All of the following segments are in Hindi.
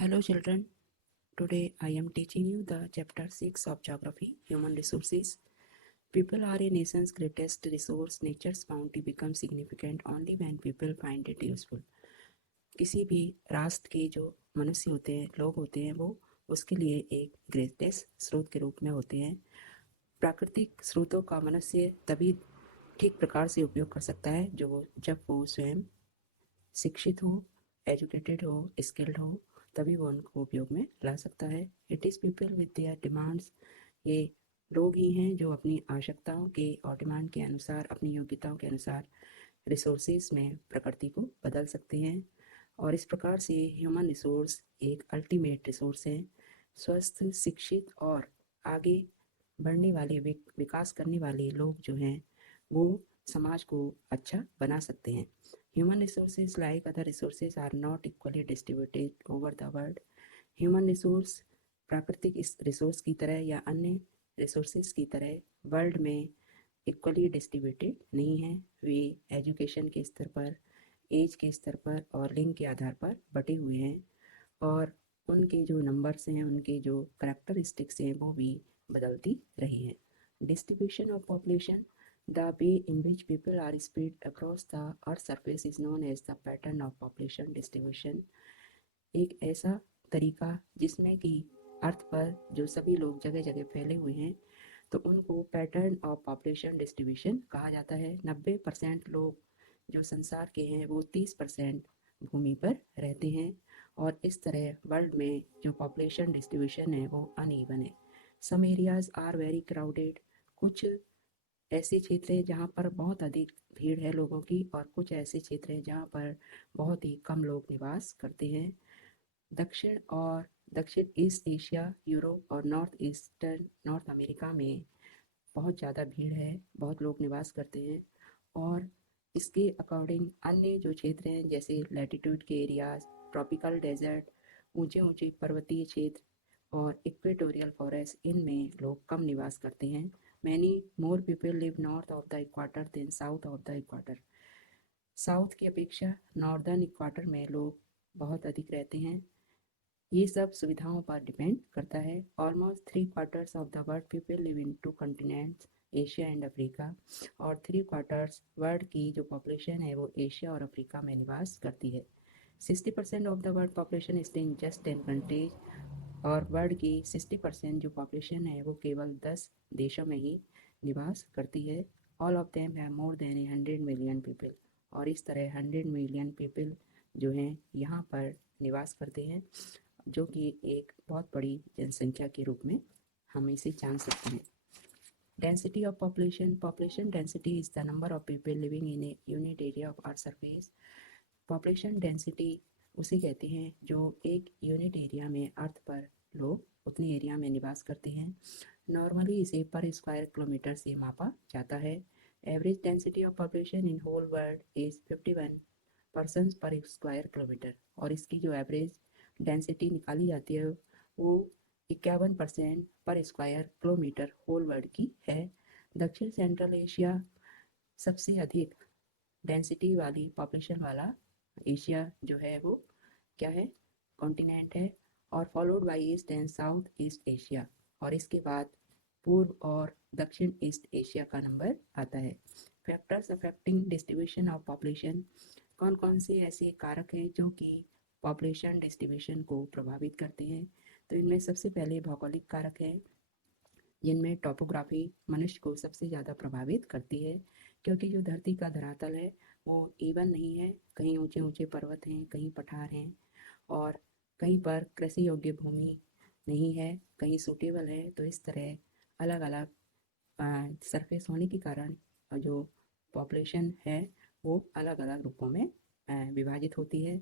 Hello children, today I am teaching you the chapter 6 of Geography, Human Resources. People are a nation's greatest resource. Nature's bounty becomes significant only when people find it useful. किसी भी राष्ट्र के जो मनुष्य होते हैं, लोग होते हैं, वो उसके लिए एक ग्रेटेस्ट स्रोत के रूप में होते हैं। प्राकृतिक स्रोतों का मनुष्य तभी ठीक प्रकार से उपयोग कर सकता है जब वो स्वयं शिक्षित हो, एजुकेटेड हो, स्किल्ड हो, तभी वो उनको उपयोग में ला सकता है। It is people with their demands, ये लोग ही हैं जो अपनी आवश्यकताओं के और डिमांड के अनुसार, अपनी योग्यताओं के अनुसार रिसोर्सेज में प्रकृति को बदल सकते हैं। और इस प्रकार से ह्यूमन रिसोर्स एक अल्टीमेट रिसोर्स है। स्वस्थ, शिक्षित और आगे बढ़ने वाले विकास करने वाले लोग जो हैं वो समाज को अच्छा बना सकते हैं। Human resources like other resources are not equally distributed over the world. Human resource प्राकृतिक इस रिसोर्स की तरह या अन्य रिसोर्सेज की तरह वर्ल्ड में इक्वली डिस्ट्रीब्यूटेड नहीं है। वे एजुकेशन के स्तर पर, एज के स्तर पर और लिंग के आधार पर बटे हुए हैं और उनके जो नंबर्स हैं, उनके जो करेक्टरिस्टिक्स हैं वो भी बदलती रही हैं। Distribution of population, the way in which people are spread across the earth's surface is known as the pattern of population distribution। एक ऐसा तरीका जिसमें कि अर्थ पर जो सभी लोग जगह जगह फैले हुए हैं तो उनको पैटर्न ऑफ पॉपुलेशन डिस्ट्रीब्यूशन कहा जाता है। 90% लोग जो संसार के हैं वो 30% भूमि पर रहते हैं और इस तरह वर्ल्ड में जो पॉपुलेशन डिस्ट्रीब्यूशन है वो अनइवन है। Some areas are very crowded, कुछ ऐसे क्षेत्र हैं जहाँ पर बहुत अधिक भीड़ है लोगों की और कुछ ऐसे क्षेत्र हैं जहाँ पर बहुत ही कम लोग निवास करते हैं। दक्षिण ईस्ट एशिया, यूरोप और नॉर्थ अमेरिका में बहुत ज़्यादा भीड़ है, बहुत लोग निवास करते हैं। और इसके अकॉर्डिंग अन्य जो क्षेत्र हैं जैसे लैटिट्यूड के एरियाज, ट्रॉपिकल डेजर्ट, ऊंचे ऊंचे पर्वतीय क्षेत्र और इक्वेटोरियल फॉरेस्ट, इनमें लोग कम निवास करते हैं। Many more people live north of the equator than south of the equator. साउथ की अपेक्षा नॉर्दर्न इक्वाटर में लोग बहुत अधिक रहते हैं। ये सब सुविधाओं पर डिपेंड करता है। Almost 3/4 of the world people live in 2 continents, Asia and Africa. और 3/4 वर्ल्ड की जो पॉपुलेशन है वो एशिया और अफ्रीका में निवास करती है। 60% of the world population stay in just 10 countries. और वर्ल्ड की 60% जो पॉपुलेशन है वो केवल 10 देशों में ही निवास करती है। All of them have more than 100 million people. और इस तरह 100 मिलियन पीपल जो हैं यहाँ पर निवास करते हैं, जो कि एक बहुत बड़ी जनसंख्या के रूप में हम इसे जान सकते हैं। Density of population, population density is the number of people living in a unit area of earth surface. Population density उसे कहते हैं जो एक यूनिट एरिया में अर्थ पर लोग उतने एरिया में निवास करते हैं। नॉर्मली इसे पर स्क्वायर किलोमीटर से मापा जाता है। Average density of population in whole world is 51 person per square kilometre. और इसकी जो एवरेज डेंसिटी निकाली जाती है वो 51% पर स्क्वायर किलोमीटर होल वर्ल्ड की है। दक्षिण सेंट्रल एशिया सबसे अधिक डेंसिटी वाली पॉपुलेशन वाला एशिया जो है वो क्या है, कॉन्टिनेंट है। और followed by east and south east Asia. और इसके बाद पूर्व और दक्षिण ईस्ट एशिया का नंबर आता है। Factors affecting distribution of population, कौन कौन से ऐसे कारक हैं जो कि पॉपुलेशन डिस्ट्रीब्यूशन को प्रभावित करते हैं। तो इनमें सबसे पहले भौगोलिक कारक हैं जिनमें टोपोग्राफी मनुष्य को सबसे ज़्यादा प्रभावित करती है, क्योंकि जो धरती का धरातल है वो इवन नहीं है। कहीं ऊंचे ऊंचे पर्वत हैं, कहीं पठार हैं और कहीं पर कृषि योग्य भूमि नहीं है, कहीं सूटेबल है। तो इस तरह अलग अलग सरफेस होने के कारण जो पॉपुलेशन है वो अलग अलग रूपों में विभाजित होती है।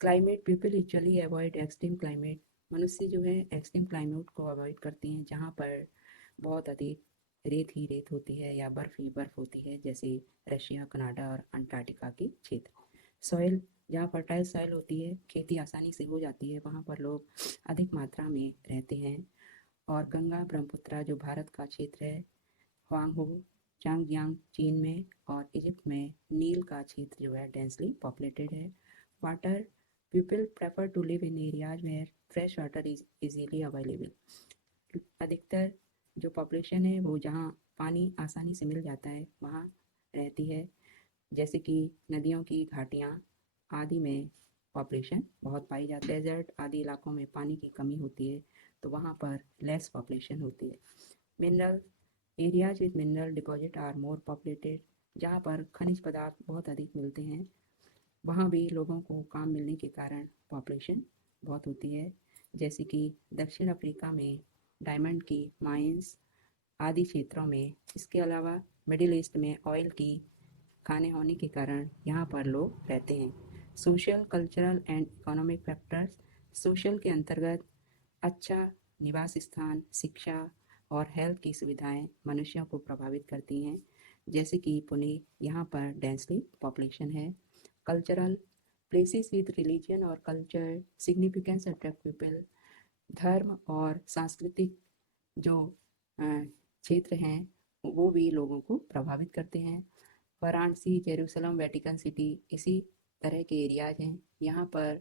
Climate, people usually avoid extreme climate, मनुष्य जो है एक्सट्रीम क्लाइमेट को अवॉइड करते हैं जहाँ पर बहुत अधिक रेत ही रेत होती है या बर्फ़ ही बर्फ़ होती है, जैसे रशिया, कनाडा और अंटार्कटिका के क्षेत्र। सॉइल, जहाँ फर्टाइल सॉइल होती है, खेती आसानी से हो जाती है, वहाँ पर लोग अधिक मात्रा में रहते हैं। और गंगा ब्रह्मपुत्रा जो भारत का क्षेत्र है, हुआंगहो, चांगजियांग चीन में और इजिप्ट में नील का क्षेत्र जो है डेंसली पॉपुलेटेड है। Water People prefer to live in areas where fresh water is easily available. अधिकतर जो पॉपुलेशन है वो जहाँ पानी आसानी से मिल जाता है वहाँ रहती है, जैसे कि नदियों की घाटियाँ आदि में पॉपुलेशन बहुत पाई जाती है। डेजर्ट आदि इलाकों में पानी की कमी होती है तो वहाँ पर लेस पॉपुलेशन होती है। Mineral areas with mineral deposit are more populated, जहाँ पर खनिज पदार्थ बहुत अधिक मिलते हैं वहाँ भी लोगों को काम मिलने के कारण पॉपुलेशन बहुत होती है, जैसे कि दक्षिण अफ्रीका में डायमंड की माइंस आदि क्षेत्रों में। इसके अलावा मिडिल ईस्ट में ऑयल की खाने होने के कारण यहाँ पर लोग रहते हैं। Social, cultural and economic factors. Social के अंतर्गत अच्छा निवास स्थान, शिक्षा और हेल्थ की सुविधाएं मनुष्यों को प्रभावित करती हैं, जैसे कि पुणे, यहाँ पर डेंसली पॉपुलेशन है। कल्चरल, प्लेसेस विद रिलीजन और कल्चर सिग्निफिकेंस अट्रैक्ट पीपल। धर्म और सांस्कृतिक जो क्षेत्र हैं वो भी लोगों को प्रभावित करते हैं। वाराणसी, जेरूसलम, वेटिकन सिटी इसी तरह के एरियाज हैं। यहाँ पर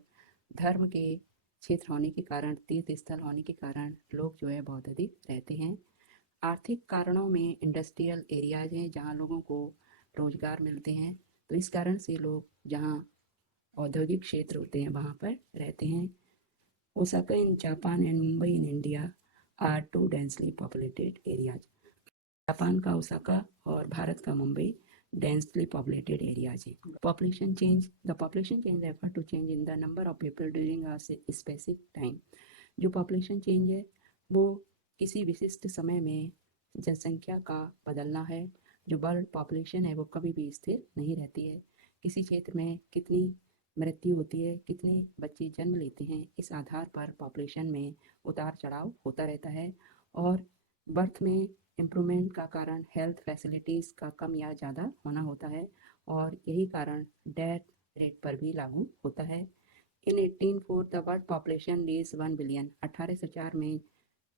धर्म के क्षेत्र होने के कारण, तीर्थ स्थल होने के कारण लोग जो है बहुत अधिक रहते हैं। आर्थिक कारणों में इंडस्ट्रियल एरियाज हैं जहाँ लोगों को रोजगार मिलते हैं, तो इस कारण से लोग जहाँ औद्योगिक क्षेत्र होते हैं वहाँ पर रहते हैं। Osaka in Japan and Mumbai in India are two densely populated areas. Japan का ओसाका और भारत का मुंबई डेंसली पॉपुलेटेड एरियाज है। Population change, the population change refer to change in the number of people during a specific time. जो पॉपुलेशन चेंज है वो किसी विशिष्ट समय में जनसंख्या का बदलना है। जो बर्ड पॉपुलेशन है वो कभी भी स्थिर नहीं रहती है। किसी क्षेत्र में कितनी मृत्यु होती है, कितने बच्चे जन्म लेते हैं, इस आधार पर पॉपुलेशन में उतार चढ़ाव होता रहता है। और बर्थ में इम्प्रूवमेंट का कारण हेल्थ फैसिलिटीज़ का कम या ज़्यादा होना होता है और यही कारण डेथ रेट पर भी लागू होता है। इन 1804 the world population reach 1 billion. 1804 में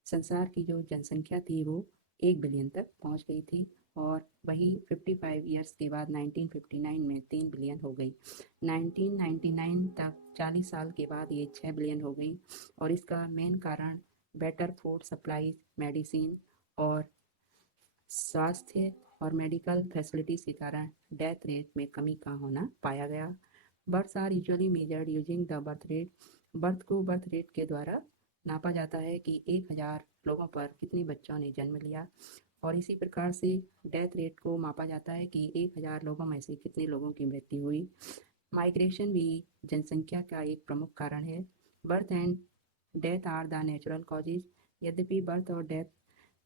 संसार की जो जनसंख्या थी वो 1 बिलियन तक पहुंच गई थी और वही 55 ईयर्स के बाद 1959 में 3 बिलियन हो गई। 1999 तक 40 साल के बाद ये 6 बिलियन हो गई और इसका मेन कारण बेटर फूड सप्लाई, मेडिसिन और स्वास्थ्य और मेडिकल फैसिलिटीज के कारण डेथ रेट में कमी का होना पाया गया। Births are usually measured using the birth rate. Birth को बर्थ रेट के द्वारा नापा जाता है कि 1000 लोगों पर कितने बच्चों ने जन्म लिया और इसी प्रकार से डेथ रेट को मापा जाता है कि 1000 लोगों में से कितने लोगों की मृत्यु हुई। माइग्रेशन भी जनसंख्या का एक प्रमुख कारण है। Birth and death are the natural causes. यद्यपि बर्थ और डेथ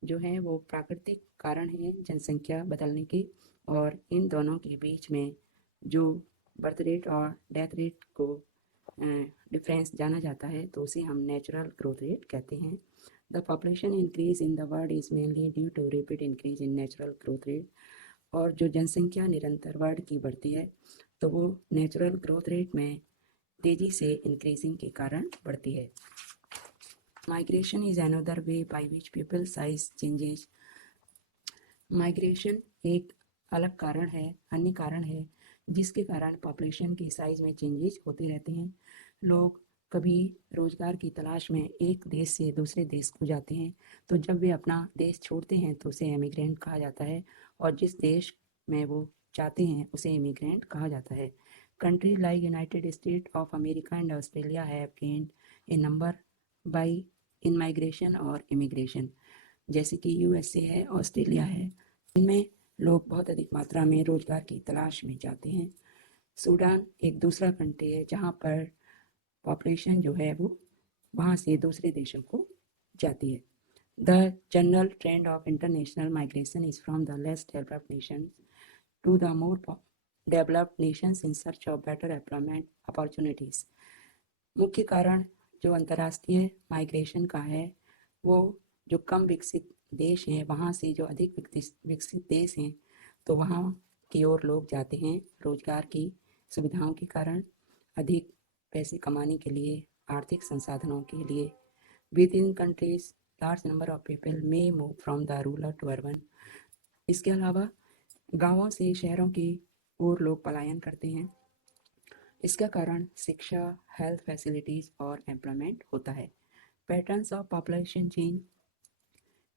जो है वो प्राकृतिक कारण है जनसंख्या बदलने के, और इन दोनों के बीच में जो बर्थ रेट और डेथ रेट को डिफरेंस जाना जाता है तो उसे हम नेचुरल ग्रोथ रेट कहते हैं। The population increase in the world is mainly due to rapid increase in natural growth rate. और जो जनसंख्या निरंतर वर्ल्ड की बढ़ती है तो वो नेचुरल ग्रोथ रेट में तेजी से इंक्रीजिंग के कारण बढ़ती है। Migration is another way by which people size changes. Migration एक अलग कारण है, अन्य कारण है जिसके कारण पॉपुलेशन के साइज में चेंजेस होते रहते हैं। लोग कभी रोजगार की तलाश में एक देश से दूसरे देश को जाते हैं, तो जब वे अपना देश छोड़ते हैं तो उसे इमिग्रेंट कहा जाता है और जिस देश में वो जाते हैं उसे इमिग्रेंट कहा जाता है। Countries like United state of America and Australia have gained A number by in migration और इमिग्रेशन। जैसे कि यूएसए है, ऑस्ट्रेलिया है, इनमें लोग बहुत अधिक मात्रा में रोजगार की तलाश में जाते हैं। सूडान एक दूसरा कंट्री है जहाँ पर पॉपुलेशन जो है वो वहाँ से दूसरे देशों को जाती है। The general trend of international migration is from the less developed nation to the more developed nations in search of better employment opportunities. मुख्य कारण जो अंतर्राष्ट्रीय माइग्रेशन का है वो जो कम विकसित देश हैं वहाँ से जो अधिक विकसित देश हैं तो वहाँ की ओर लोग जाते हैं रोजगार की सुविधाओं के कारण, अधिक पैसे कमाने के लिए, आर्थिक संसाधनों के लिए। Within countries large number of people may move from the rural to urban. इसके अलावा गाँवों से शहरों की ओर लोग पलायन करते हैं। इसका कारण शिक्षा, हेल्थ फैसिलिटीज़ और एम्प्लॉयमेंट होता है। Patterns of population change,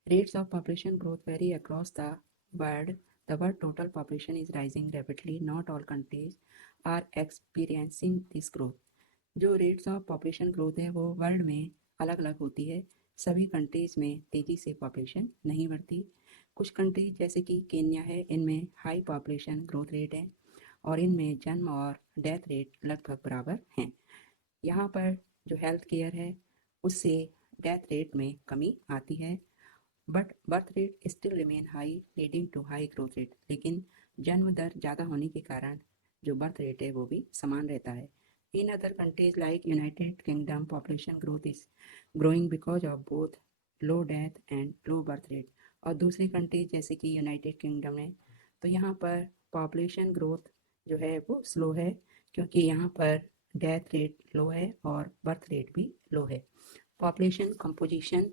rates of population growth vary across the world. The world total population is rising rapidly. Not all countries are experiencing this growth. जो रेट्स ऑफ पॉपुलेशन ग्रोथ है वो वर्ल्ड में अलग अलग होती है। सभी कंट्रीज़ में तेज़ी से पॉपुलेशन नहीं बढ़ती। कुछ कंट्रीज जैसे कि केन्या है, इनमें हाई पॉपुलेशन ग्रोथ रेट है और इनमें जन्म और डेथ रेट लगभग बराबर हैं। यहाँ पर जो हेल्थ केयर है उससे डेथ रेट में कमी आती है, but birth rate still remain high leading to high growth rate. लेकिन जन्म दर ज़्यादा होने के कारण जो बर्थ रेट है वो भी समान रहता है। In other countries like United kingdom population growth is growing because of both low death and low birth rate. और दूसरी कंट्रीज जैसे कि यूनाइटेड किंगडम है, तो यहाँ पर पॉपुलेशन ग्रोथ जो है वो स्लो है क्योंकि यहाँ पर डेथ रेट लो है और बर्थ रेट भी लो है। Population composition,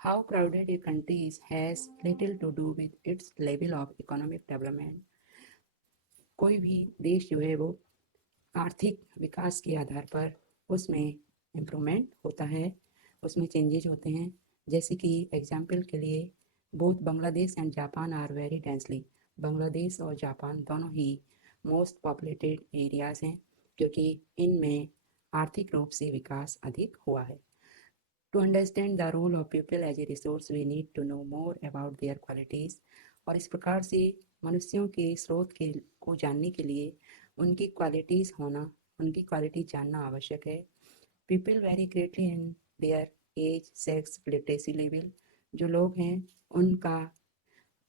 how crowded a country is has little to do with its level of economic development. कोई भी देश जो है वो आर्थिक विकास के आधार पर उसमें इम्प्रूवमेंट होता है, उसमें चेंजेज होते हैं। जैसे कि एग्जाम्पल के लिए both Bangladesh and Japan are very densely. Bangladesh और जापान दोनों ही मोस्ट पॉपुलेटेड एरियाज़ हैं क्योंकि इनमें आर्थिक रूप से विकास अधिक हुआ है। To understand the role of people as a resource, we need to know more about their qualities. और इस प्रकार से मनुष्यों के स्रोत के को जानने के लिए उनकी क्वालिटीज़ होना, उनकी क्वालिटी जानना आवश्यक है। People vary greatly in their age, sex, literacy level. जो लोग हैं उनका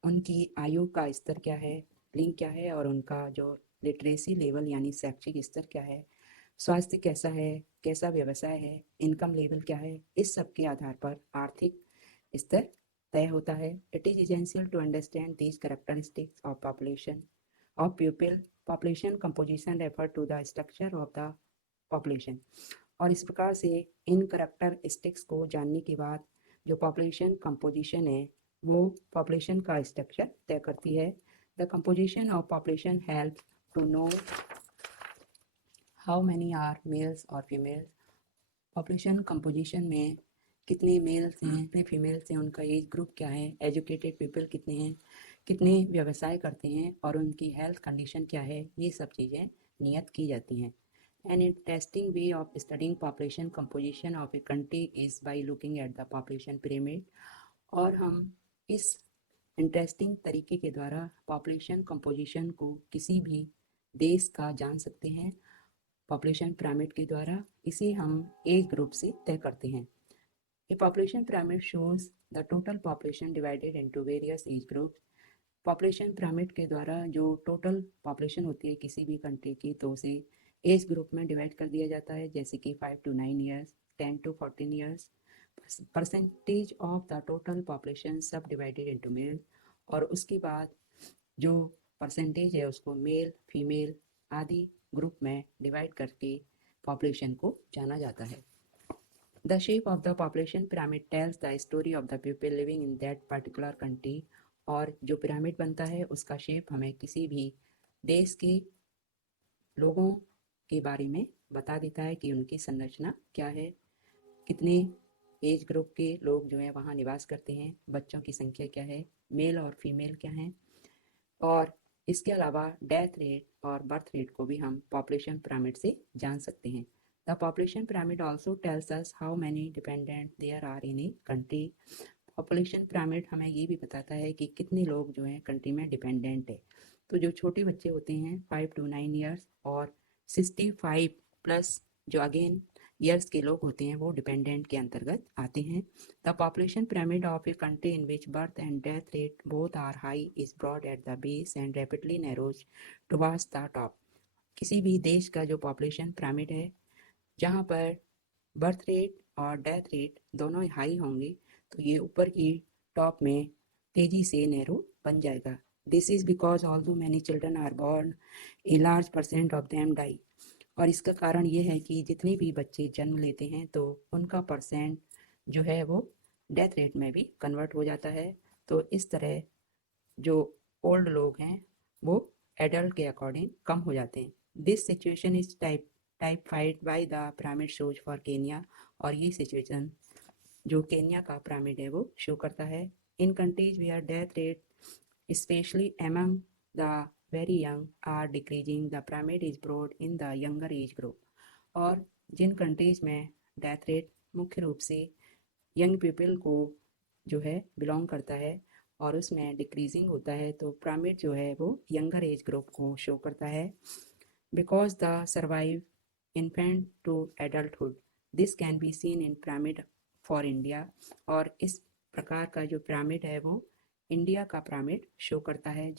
उनकी आयु का स्तर क्या है, लिंग क्या है और उनका जो लिटरेसी लेवल यानी शैक्षिक स्तर क्या है, स्वास्थ्य कैसा है, कैसा व्यवसाय है, इनकम लेवल क्या है, इस सब के आधार पर आर्थिक स्तर तय होता है। It is essential to understand these characteristics of population of people. Population composition refer to the structure of the population. और इस प्रकार से इन कैरेक्टरिस्टिक्स को जानने के बाद जो पॉपुलेशन कंपोजिशन है वो पॉपुलेशन का स्ट्रक्चर तय करती है। The composition of population help to know how many are males और फीमेल्स। पॉपुलेशन कंपोजिशन में कितने मेल्स हैं, कितने फीमेल्स हैं, उनका एज ग्रुप क्या है, एजुकेटेड पीपल कितने हैं, कितने व्यवसाय करते हैं और उनकी हेल्थ कंडीशन क्या है, ये सब चीज़ें नियत की जाती हैं। An interesting way of studying population composition of a country is by looking at the population pyramid। और हम इस इंटरेस्टिंग तरीके के द्वारा पॉपुलेशन कंपोजिशन को किसी भी देश का जान सकते हैं पॉपुलेशन पिरामिड के द्वारा। इसे हम एज ग्रुप से तय करते हैं। ए population pyramid shows the total population divided into various age groups. Population pyramid के द्वारा जो टोटल पॉपुलेशन होती है किसी भी कंट्री की, तो उसे एज ग्रुप में डिवाइड कर दिया जाता है, जैसे कि 5 to 9 years, 10 to 14 years. Percentage of the total population सब डिवाइडेड इनटू मेल। और उसके बाद जो परसेंटेज है उसको मेल, फीमेल आदि ग्रुप में डिवाइड करके पॉपुलेशन को जाना जाता है। The shape of the population pyramid tells the story of the people living in that particular country. और जो पिरामिड बनता है उसका शेप हमें किसी भी देश के लोगों के बारे में बता देता है कि उनकी संरचना क्या है, कितने एज ग्रुप के लोग जो हैं वहाँ निवास करते हैं, बच्चों की संख्या क्या है, मेल और फीमेल क्या हैं। और इसके अलावा डेथ रेट और बर्थ रेट को भी हम पॉपुलेशन पिरामिड से जान सकते हैं। The population pyramid also tells us how many dependent there are in a country. Population pyramid हमें ये भी बताता है कि कितने लोग जो हैं कंट्री में डिपेंडेंट है। तो जो छोटे बच्चे होते हैं 5 to 9 ईयर्स और 65 प्लस जो अगेन ईयर्स के लोग होते हैं वो डिपेंडेंट के अंतर्गत आते हैं। The population pyramid of a country in which birth and death rate both are high is broad at the base and rapidly narrows towards the top. किसी भी देश का जो पॉपुलेशन पिरामिड है जहाँ पर बर्थ रेट और डेथ रेट दोनों हाई होंगे तो ये ऊपर की टॉप में तेजी से नैरो बन जाएगा। This is because although many children are born a large percent of them die. और इसका कारण ये है कि जितने भी बच्चे जन्म लेते हैं तो उनका परसेंट जो है वो डेथ रेट में भी कन्वर्ट हो जाता है। तो इस तरह जो ओल्ड लोग हैं वो एडल्ट के अकॉर्डिंग कम हो जाते हैं। This situation is type typified by the pyramid shows for Kenya। और ये सिचुएशन जो केन्या का पिरामिड है वो शो करता है। In countries where death rate specially among the very young are decreasing, the pyramid is broad in the younger age group। और जिन कंट्रीज में डेथ रेट मुख्य रूप से यंग पीपल को जो है बिलोंग करता है और उसमें डिक्रीजिंग होता है, तो पिरामिड जो है वो यंगर एज ग्रुप को शो करता है। Because the survive infant to adulthood, this can be seen in pyramid for India. और इस प्रकार का जो पिरामिड है वो इंडिया का पिरामिड शो करता है,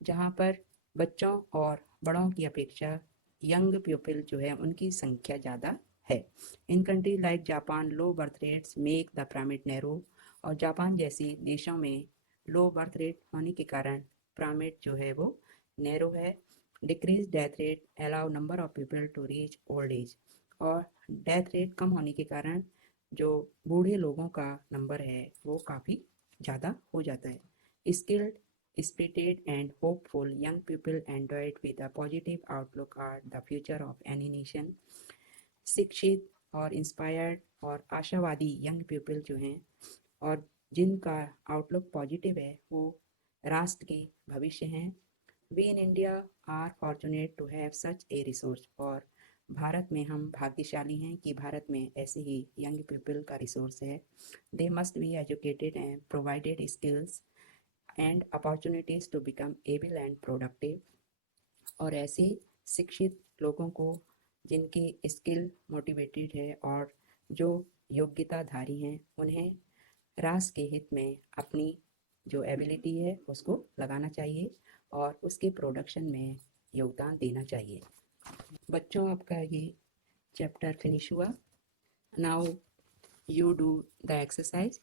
जहाँ पर बच्चों और बड़ों की अपेक्षा यंग पीपल जो है उनकी संख्या ज़्यादा है। In country like Japan low birth rates make the pyramid narrow. और जापान जैसी देशों में लो बर्थ रेट होने के कारण पिरामिड जो है वो नैरो है। Decrease death rate allow number of people to reach old age. और डेथ रेट कम होने के कारण जो बूढ़े लोगों का नंबर है वो काफ़ी ज़्यादा हो जाता है। Skilled, spirited and hopeful young people endowed with a positive outlook are the future of any nation। शिक्षित और इंस्पायर्ड और आशावादी यंग पीपल जो हैं और जिनका आउटलुक पॉजिटिव है वो राष्ट्र के भविष्य हैं। We in India are fortunate to have such a resource. और भारत में हम भाग्यशाली हैं कि भारत में ऐसे ही यंग पीपल का रिसोर्स है। They must be educated and provided skills and opportunities to become able and productive. और ऐसे शिक्षित लोगों को जिनकी स्किल मोटिवेटेड है और जो योग्यताधारी हैं उन्हें राष्ट्र के हित में अपनी जो एबिलिटी है उसको लगाना चाहिए और उसके प्रोडक्शन में योगदान देना चाहिए। बच्चों, आपका ये चैप्टर फिनिश हुआ। Now you do the exercise.